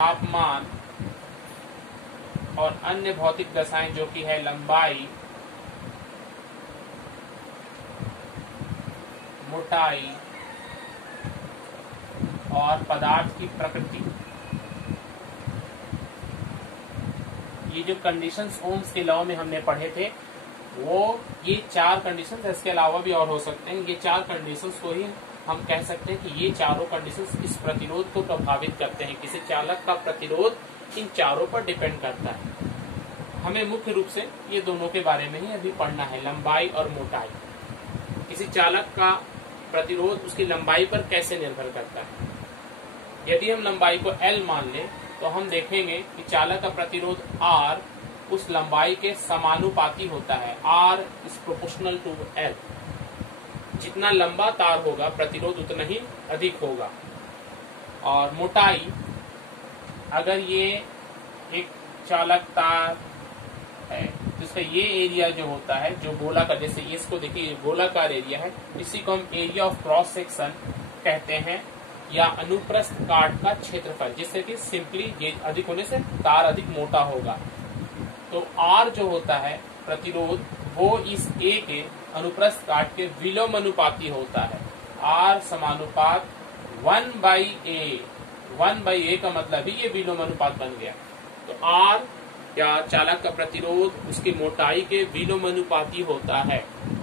तापमान और अन्य भौतिक दशाएं जो कि है लंबाई, मोटाई और पदार्थ की प्रकृति, ये जो कंडीशंस ओम्स के लॉ में हमने पढ़े थे वो ये 4 कंडीशंस, इसके अलावा भी और हो सकते हैं। ये 4 कंडीशंस को ही हम कह सकते हैं कि ये चारों कंडीशंस इस प्रतिरोध को प्रभावित करते हैं। किसी चालक का प्रतिरोध इन चारों पर डिपेंड करता है। हमें मुख्य रूप से ये दोनों के बारे में ही अभी पढ़ना है, लंबाई और मोटाई। किसी चालक का प्रतिरोध उसकी लंबाई पर कैसे निर्भर करता है। यदि हम लंबाई को L मान लें तो हम देखेंगे कि चालक का प्रतिरोध R उस लंबाई के समानुपाती होता है। R is proportional to L। जितना लंबा तार होगा प्रतिरोध उतना ही अधिक होगा। और मोटाई, अगर ये एक चालक तार है जिसका ये एरिया जो होता है, जो गोलाकार, जैसे इसको देखिए गोलाकार एरिया है, इसी को हम एरिया ऑफ क्रॉस सेक्शन कहते हैं, या अनुप्रस्थ काट का क्षेत्रफल, जिससे कि सिंपली ये अधिक होने से तार अधिक मोटा होगा। तो R जो होता है प्रतिरोध वो इस A के अनुप्रस्थ काट के विलोमानुपाती होता है। R समानुपात 1/A। 1/A का मतलब ही ये विलोमानुपात बन गया। तो R या चालक का प्रतिरोध उसकी मोटाई के विलोमानुपाती होता है।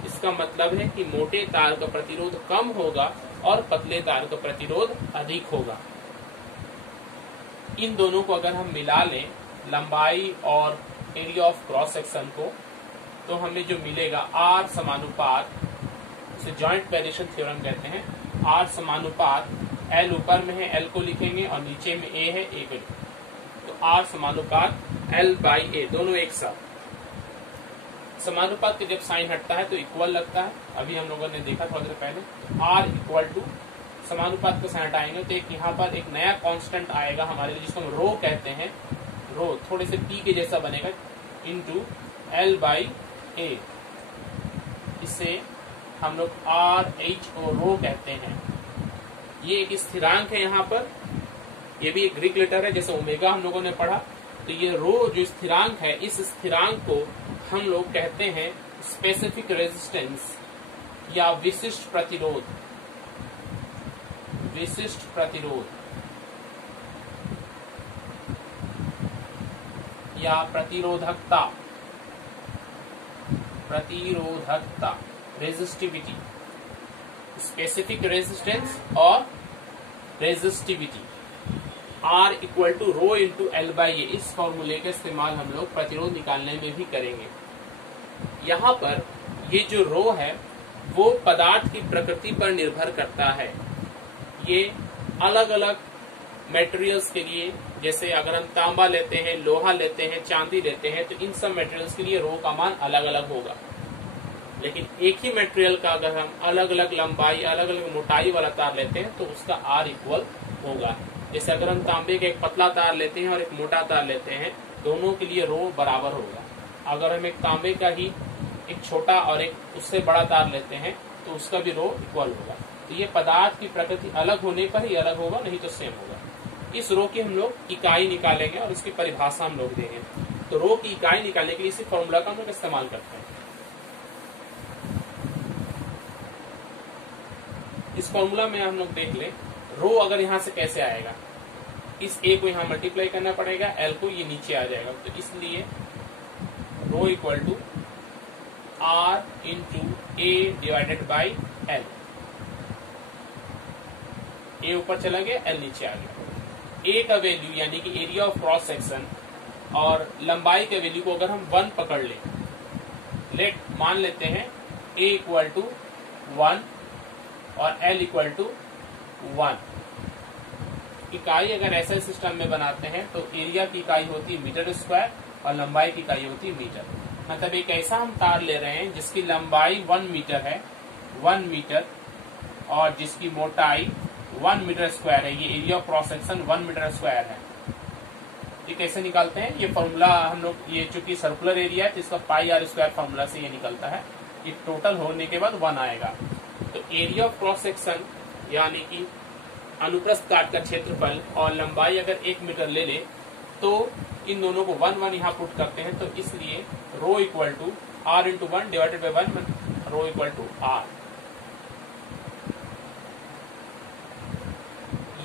इसका मतलब है कि मोटे तार का प्रतिरोध कम होगा और पतले तार का प्रतिरोध अधिक होगा। इन दोनों को अगर हम मिला लें, लंबाई और एरिया ऑफ क्रॉस सेक्शन को, तो हमें जो मिलेगा R समानुपात, उसे जॉइंट वेरिएशन थ्योरम कहते हैं। R समानुपात L ऊपर में है, L को लिखेंगे, और नीचे में A है, A को लिखेंगे। तो R समानुपात L/A, दोनों एक साथ। समानुपात के जब साइन हटता है तो इक्वल लगता है, अभी हम लोगों ने देखा थोड़ा देर पहले। R इक्वल टू, समानुपात को साइन हटाएंगे तो एक यहाँ पर एक नया कांस्टेंट आएगा हमारे लिए, जिसको हम रो कहते हैं। रो थोड़े से P के जैसा बनेगा, इनटू L/A। इससे हम लोग RHO रो कहते हैं। ये एक स्थिरांक है यहाँ पर, ये भी एक ग्रीक लेटर है, जैसे ओमेगा हम लोगों ने पढ़ा। तो ये रो जो स्थिरांक है, इस स्थिरांक को हम लोग कहते हैं स्पेसिफिक रेजिस्टेंस या विशिष्ट प्रतिरोध। विशिष्ट प्रतिरोध या प्रतिरोधकता, प्रतिरोधकता, रेजिस्टिविटी, स्पेसिफिक रेजिस्टेंस और resistivity. R equal to rho into L/A, इस फॉर्मूले का इस्तेमाल हम लोग प्रतिरोध निकालने में भी करेंगे। यहाँ पर ये जो रो है वो पदार्थ की प्रकृति पर निर्भर करता है। ये अलग अलग मटेरियल्स के लिए, जैसे अगर हम तांबा लेते हैं, लोहा लेते हैं, चांदी लेते हैं, तो इन सब मटेरियल्स के लिए रो का मान अलग अलग होगा। लेकिन एक ही मटेरियल का अगर हम अलग अलग लंबाई, अलग अलग मोटाई वाला तार लेते हैं तो उसका R इक्वल होगा। जैसे अगर हम तांबे का एक पतला तार लेते हैं और एक मोटा तार लेते हैं, दोनों के लिए रो बराबर होगा। अगर हम एक तांबे का ही एक छोटा और एक उससे बड़ा तार लेते हैं तो उसका भी रो इक्वल होगा। तो ये पदार्थ की प्रकृति अलग होने पर ही अलग होगा, नहीं तो सेम होगा। इस रो की हम लोग इकाई निकालेंगे और उसकी परिभाषा हम लोग देंगे। तो रो की इकाई निकालने के लिए इसी फॉर्मूला का हम लोग इस्तेमाल करते हैं। इस फॉर्मूला में हम लोग देख लें, रो अगर यहाँ से कैसे आएगा, इस A को यहाँ मल्टीप्लाई करना पड़ेगा, L को ये नीचे आ जाएगा। तो इसलिए rho equal to R into A divided by L। A ऊपर चला गया, L नीचे आ गया। A का वैल्यू यानी कि एरिया ऑफ क्रॉस सेक्शन और लंबाई के वैल्यू को अगर हम 1 पकड़ लें, मान लेते हैं A इक्वल टू 1 और L इक्वल टू 1। इकाई अगर ऐसे सिस्टम में बनाते हैं तो एरिया की इकाई होती है मीटर स्क्वायर और लंबाई की इकाई होती है मीटर। मतलब एक ऐसा हम तार ले रहे हैं जिसकी लंबाई 1 मीटर है, 1 मीटर, और जिसकी मोटाई 1 मीटर स्क्वायर है। ये area of cross section 1 metre square है। ये कैसे निकालते हैं, ये फॉर्मूला हम लोग, ये चूंकि सर्कुलर एरिया है तो इसका πr² फॉर्मूला से ये निकलता है। ये टोटल होने के बाद 1 आएगा। तो एरिया ऑफ क्रॉस सेक्शन यानी कि अनुप्रस्थ काट का क्षेत्रफल और लंबाई अगर 1 मीटर ले ले तो इन दोनों को 1 यहाँ पुट करते हैं, तो इसलिए rho equal to r into 1 divided by 1, rho equal to r।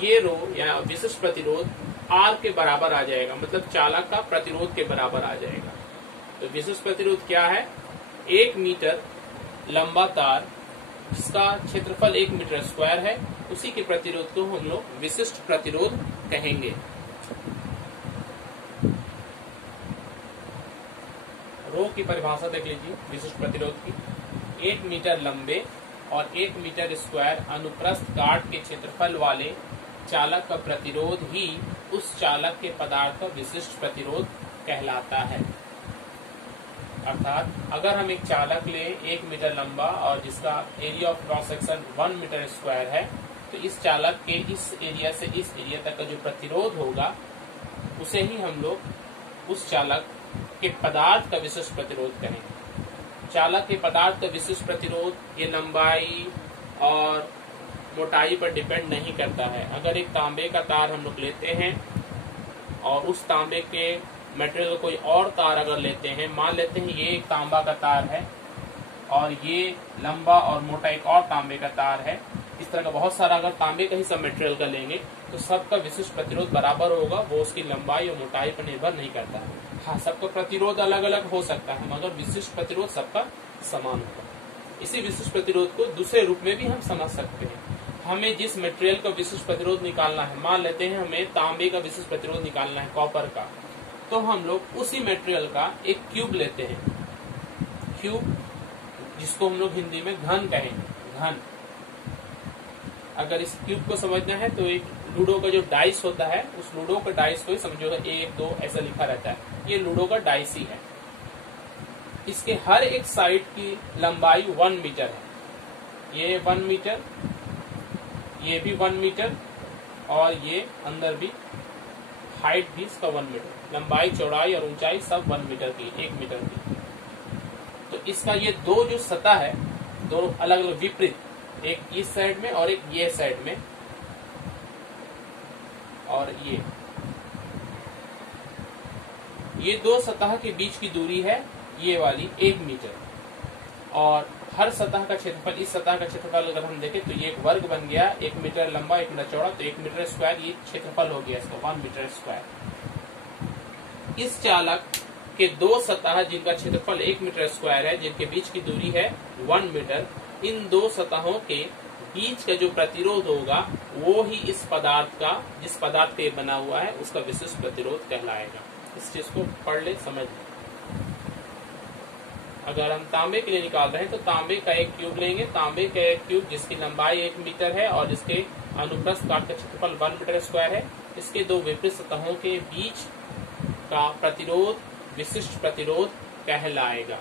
ये रो या विशिष्ट प्रतिरोध R के बराबर आ जाएगा, मतलब चालक का प्रतिरोध के बराबर आ जाएगा। तो विशिष्ट प्रतिरोध क्या है? 1 मीटर लंबा तार जिसका क्षेत्रफल 1 मीटर स्क्वायर है, उसी के प्रतिरोध को हम लोग विशिष्ट प्रतिरोध कहेंगे। रो की परिभाषा देख लीजिए विशिष्ट प्रतिरोध की। 1 मीटर लंबे और 1 मीटर स्क्वायर अनुप्रस्थ काट के क्षेत्रफल वाले चालक का प्रतिरोध ही उस चालक के पदार्थ का विशिष्ट प्रतिरोध कहलाता है। अर्थात अगर हम एक चालक ले 1 मीटर लंबा और जिसका area of cross section 1 metre square है, तो इस चालक के इस एरिया से इस एरिया तक का जो प्रतिरोध होगा उसे ही हम लोग उस चालक के पदार्थ का विशिष्ट प्रतिरोध कहेंगे। चालक के पदार्थ का विशिष्ट प्रतिरोध ये लंबाई और मोटाई पर डिपेंड नहीं करता है। अगर एक तांबे का तार हम लोग लेते हैं और उस तांबे के मटेरियल कोई और तार अगर लेते हैं, मान लेते हैं ये एक तांबा का तार है और ये लंबा और मोटा एक और तांबे का तार है, इस तरह का बहुत सारा अगर तांबे का ही सब मटेरियल का लेंगे तो सबका विशिष्ट प्रतिरोध बराबर होगा, वो उसकी लंबाई और मोटाई पर निर्भर नहीं करता है। हाँ, सबका प्रतिरोध अलग अलग हो सकता है मगर विशिष्ट प्रतिरोध सबका समान होगा। इसी विशिष्ट प्रतिरोध को दूसरे रूप में भी हम समझ सकते हैं। हमें जिस मटेरियल का विशिष्ट प्रतिरोध निकालना है, मान लेते हैं हमें तांबे का विशिष्ट प्रतिरोध निकालना है, कॉपर का, तो हम लोग उसी मटेरियल का एक क्यूब लेते हैं, क्यूब जिसको हम लोग हिंदी में घन कहेंगे, घन। अगर इस क्यूब को समझना है तो एक लूडो का जो डाइस होता है, उस लूडो का डाइस को ही समझो 1 2 ऐसा लिखा रहता है, ये लूडो का डाइस ही है। इसके हर एक साइड की लंबाई 1 मीटर है, ये 1 मीटर, ये भी 1 मीटर और ये अंदर भी हाइट भी इसका 1 मीटर, लंबाई चौड़ाई और ऊंचाई सब 1 मीटर की, 1 मीटर की। तो इसका ये दो जो सतह है, दो अलग अलग विपरीत, एक इस साइड में और एक ये साइड में, और ये दो सतह के बीच की दूरी है ये वाली 1 मीटर, और हर सतह का क्षेत्रफल, इस सतह का क्षेत्रफल अगर हम देखें तो ये एक वर्ग बन गया, 1 मीटर लंबा 1 मीटर चौड़ा, तो 1 मीटर स्क्वायर ये क्षेत्रफल हो गया इसका 1 मीटर स्क्वायर। इस चालक के दो सतह जिनका क्षेत्रफल 1 मीटर स्क्वायर है, जिनके बीच की दूरी है 1 मीटर, इन दो सतहों के बीच का जो प्रतिरोध होगा वो ही इस पदार्थ का, जिस पदार्थ पे बना हुआ है उसका विशिष्ट प्रतिरोध कहलाएगा। इस चीज को पढ़ ले, समझ ले। अगर हम तांबे के लिए निकाल रहे हैं तो तांबे का एक क्यूब लेंगे, तांबे का एक क्यूब जिसकी लंबाई 1 मीटर है और जिसके अनुप्रस्थ काट का क्षेत्रफल 1 मीटर स्क्वायर है, इसके दो विपरीत सतहों के बीच का प्रतिरोध विशिष्ट प्रतिरोध कहलाएगा।